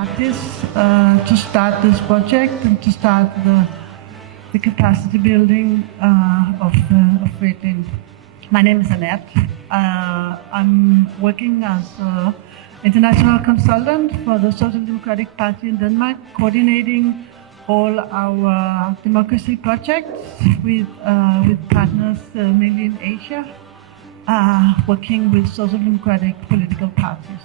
parties to start this project and to start the capacity building of FRETILIN. My name is Annette. I'm working as an international consultant for the Social Democratic Party in Denmark, coordinating all our democracy projects with partners mainly in Asia, working with social democratic political parties.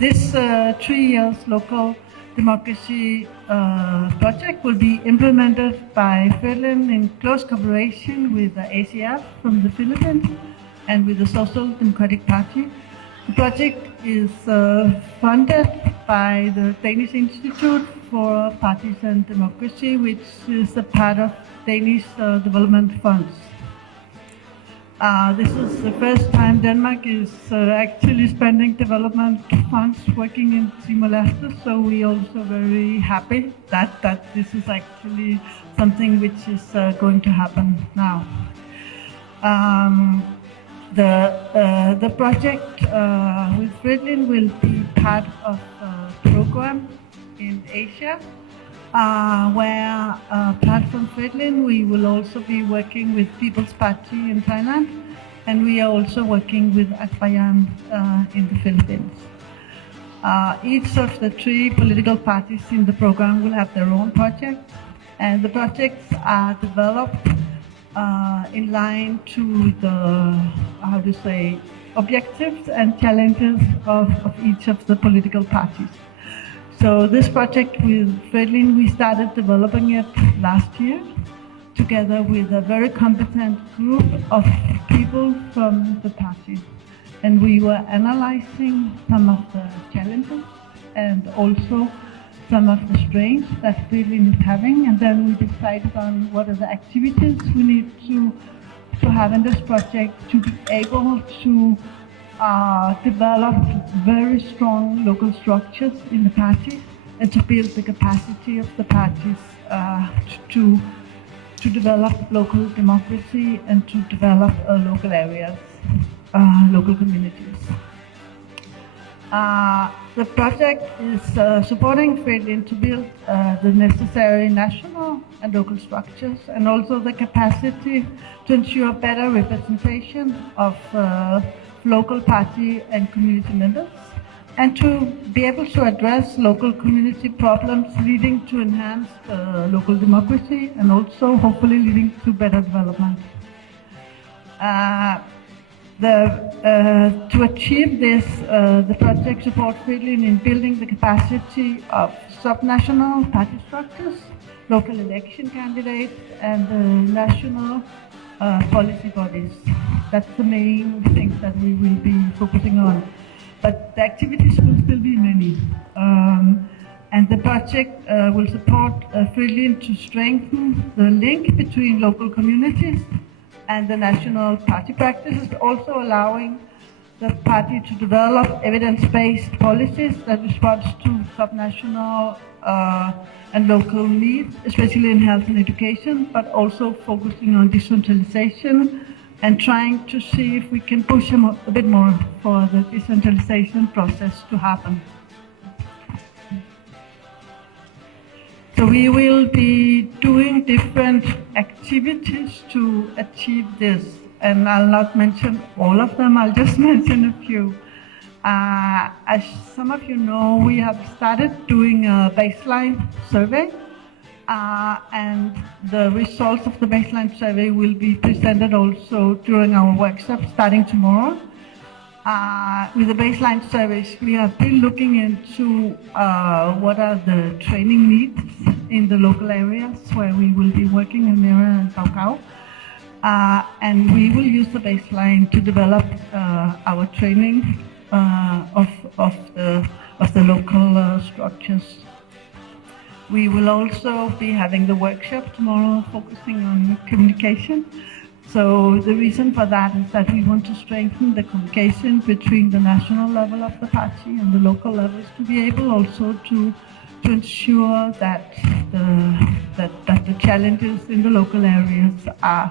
This 3 years local democracy project will be implemented by FRETILIN in close cooperation with the ACF from the Philippines and with the Social Democratic Party. The project is funded by the Danish Institute for Parties and Democracy, which is a part of Danish development funds. This is the first time Denmark is actually spending development funds working in Timor-Leste, so we are also very happy that this is actually something which is going to happen now. The project with FRETILIN will be part of a program in Asia, where apart from FRETILIN, we will also be working with People's Party in Thailand, and we are also working with ASEAN in the Philippines. Each of the 3 political parties in the program will have their own project, and the projects are developed in line to the, objectives and challenges of each of the political parties. So this project with FRETILIN, we started developing it last year, together with a very competent group of people from the party. And we were analyzing some of the challenges and also some of the strengths that FRETILIN is having, and then we decided on what are the activities we need to have in this project to be able to develop very strong local structures in the parties and to build the capacity of the parties to develop local democracy and to develop local areas, local communities. The project is supporting FRETILIN to build the necessary national and local structures, and also the capacity to ensure better representation of local party and community members, and to be able to address local community problems leading to enhanced local democracy and also hopefully leading to better development. To achieve this, the project supports FRETILIN in building the capacity of subnational party structures, local election candidates, and national policy bodies. That's the main things that we will be focusing on. But the activities will still be many. And the project will support FRETILIN to strengthen the link between local communities and the national party practices, also allowing the party to develop evidence-based policies that respond to subnational and local needs, especially in health and education, but also focusing on decentralization and trying to see if we can push a bit more for the decentralization process to happen. So we will be doing different activities to achieve this, and I'll not mention all of them, I'll just mention a few. As some of you know, we have started doing a baseline survey, and the results of the baseline survey will be presented also during our workshop starting tomorrow. With the baseline surveys, we have been looking into what are the training needs in the local areas where we will be working in Mera and 𝗙𝗏𝗏. And we will use the baseline to develop our training of the local structures. We will also be having the workshop tomorrow focusing on communication. So the reason for that is that we want to strengthen the communication between the national level of the party and the local levels to be able also to ensure that the challenges in the local areas are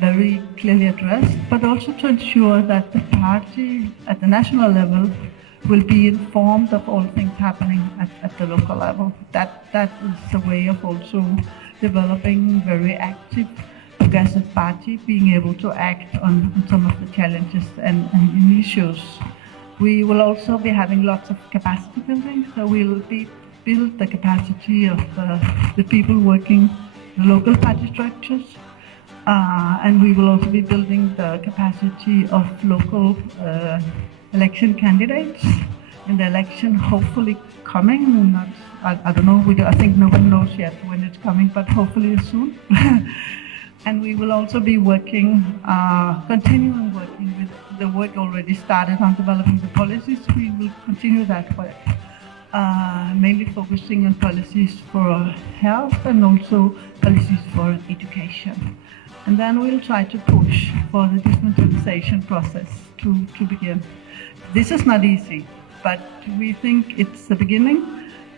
very clearly addressed, but also to ensure that the party at the national level will be informed of all things happening at the local level. That is a way of also developing very active progressive party, being able to act on some of the challenges and issues. We will also be having lots of capacity building, so we'll build the capacity of the people working the local party structures, and we will also be building the capacity of local election candidates in the election hopefully coming. I don't know, I think no one knows yet when it's coming, but hopefully soon. And we will also be working, continuing working with the work already started on developing the policies. We will continue that work, mainly focusing on policies for health and also policies for education. And then we'll try to push for the decentralization process to begin. This is not easy, but we think it's the beginning,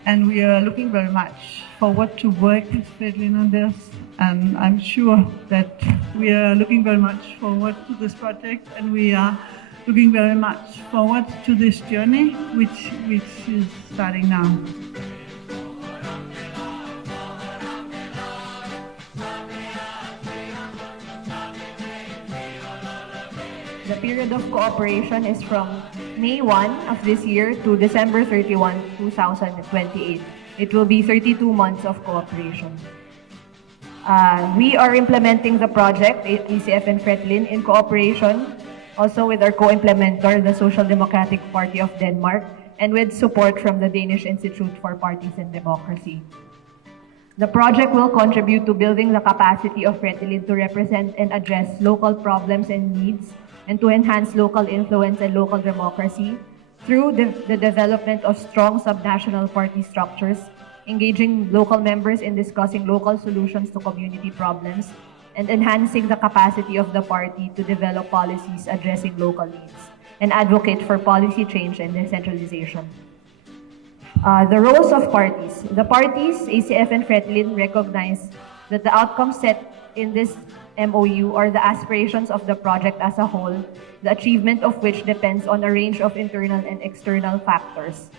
and we are looking very much forward to work with FRETILIN on this. And I'm sure that we are looking very much forward to this project, and we are looking very much forward to this journey, which is starting now. The period of cooperation is from May 1 of this year to December 31, 2028. It will be 32 months of cooperation. We are implementing the project, ACF and FRETILIN, in cooperation also with our co-implementer, the Social Democratic Party of Denmark, and with support from the Danish Institute for Parties and Democracy. The project will contribute to building the capacity of FRETILIN to represent and address local problems and needs, and to enhance local influence and local democracy through the development of strong subnational party structures, engaging local members in discussing local solutions to community problems, and enhancing the capacity of the party to develop policies addressing local needs, and advocate for policy change and decentralization. The roles of parties. The parties, ACF and FRETILIN, recognize that the outcomes set in this MOU are the aspirations of the project as a whole, the achievement of which depends on a range of internal and external factors.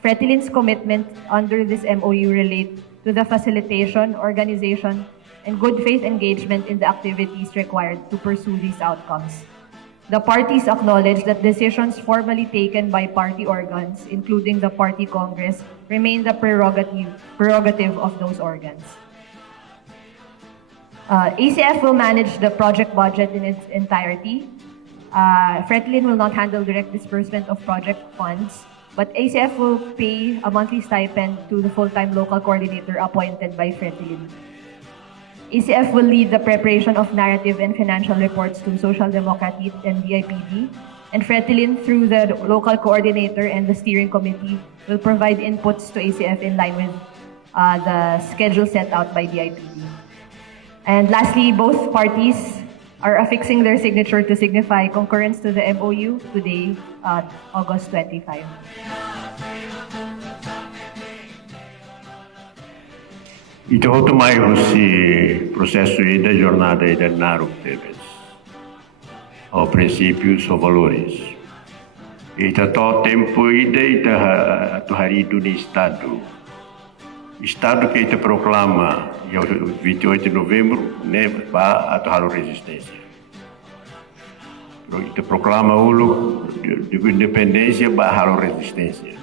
FRETILIN's commitment under this MOU relate to the facilitation, organization, and good faith engagement in the activities required to pursue these outcomes. The parties acknowledge that decisions formally taken by party organs, including the Party Congress, remain the prerogative of those organs. ACF will manage the project budget in its entirety. FRETILIN will not handle direct disbursement of project funds, but ACF will pay a monthly stipend to the full-time local coordinator appointed by FRETILIN. ACF will lead the preparation of narrative and financial reports to Social Democratiet and DIPD, and FRETILIN, through the local coordinator and the steering committee, will provide inputs to ACF in line with the schedule set out by DIPD. And lastly, both parties are affixing their signature to signify concurrence to the MOU today, August 25. Ito tumayo si proseso da jornada da naru teves. O princípios ou valores. Ita to tempo ita harido ni Estado. Estado que ita proclama dia 28 de novembro, né, para atuar a resistência. Ita proclama o de independência para a resistência.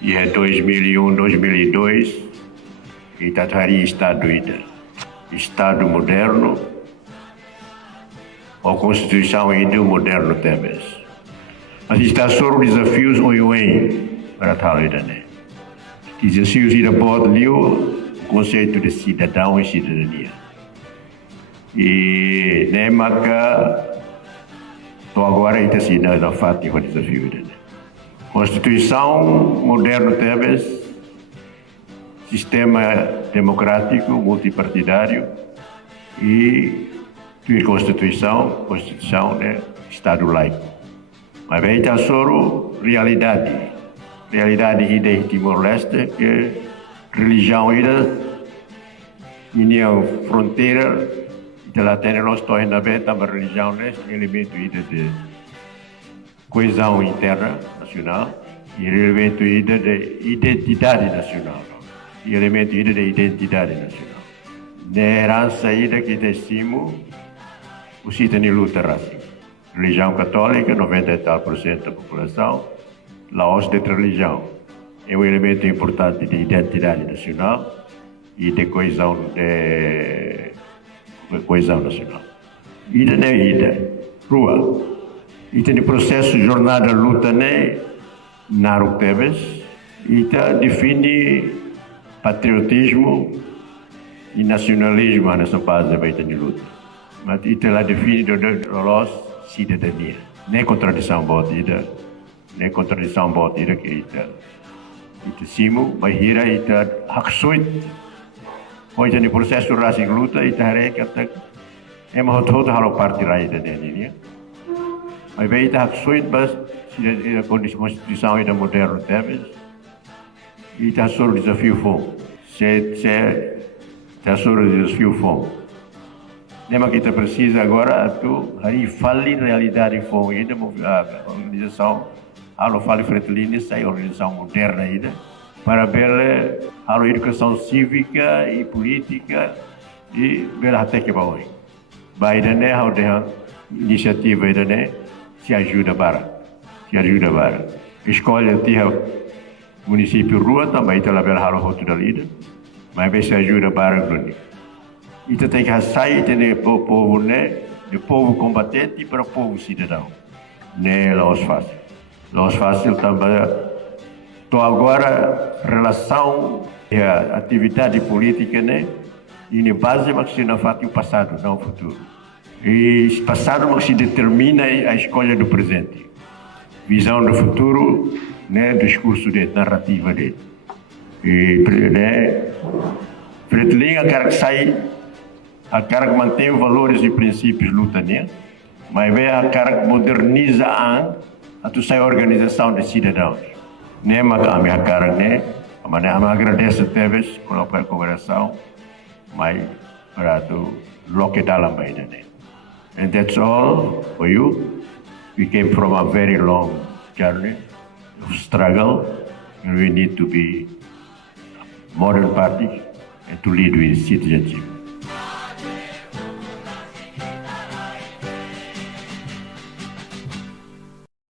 E é 2001, 2002, ita atuaria Estado moderno, ou Constituição ainda moderno também. Mas está sobre desafios ohin para tal ida, né? Desafios ida pode o conceito de cidadão e cidadania. E nem marca agora ita cidadão fático o desafio ida, né? Constituição moderno também, sistema democrático multipartidário e a Constituição é Estado laico. Mas bem, está só realidade de Timor-Leste, que religião ainda minha fronteira, e lá tem nós estou ainda bem, mas religião é elemento de coesão interna nacional e elemento de identidade nacional. E elemento de identidade nacional. Na herança que decimos, o cidadão luta raça. Religião católica, 90 e tal % da população, a hoste de religião. É um elemento importante de identidade nacional e de coesão nacional. Ida não ida, rua. E tem o processo de jornada luta na ฎ e define patriotismo e nacionalismo nessa base da luta. Mas ela define a cidadania. Nem contradição botida, que ita simu, mas hira ita haksuit. Hoje no processo de luta ita hareket é uma outra halo parte raida dele. Mas bem ita haksuit bas a constituição ida moderna teve. Ita sobre o desafio fom. Se sobre o desafio fom. Nema que precisa agora tu hari fali realidade fom ainda a organização alo fali FRETILIN é a organização moderna ainda para ver a educação cívica e política e ver até que vai. Baida né a iniciativa ainda né se ajuda para escolha tinha município rua também tem lá ver a roto da lida mas bem se ajuda para grande. Itu tem que sair do povo, do povo combatente para o povo cidadão. Los fácil também. Então agora, relação à atividade política, e na base mas se não faz o passado, não o futuro. E o passado mas se determina a escolha do presente. Visão do futuro, discurso dele, narrativa dele. E FRETILIN a cara que sai a cara que mantém os valores e princípios luta mas vem a cara que moderniza a sua organização de cidadãos. Mas a minha cara, mas eu agradeço até vez pela cooperação, mas para o que dá lá bem. And that's all for you. We came from a very long journey of struggle, and we need to be modern party and to lead with citizenship.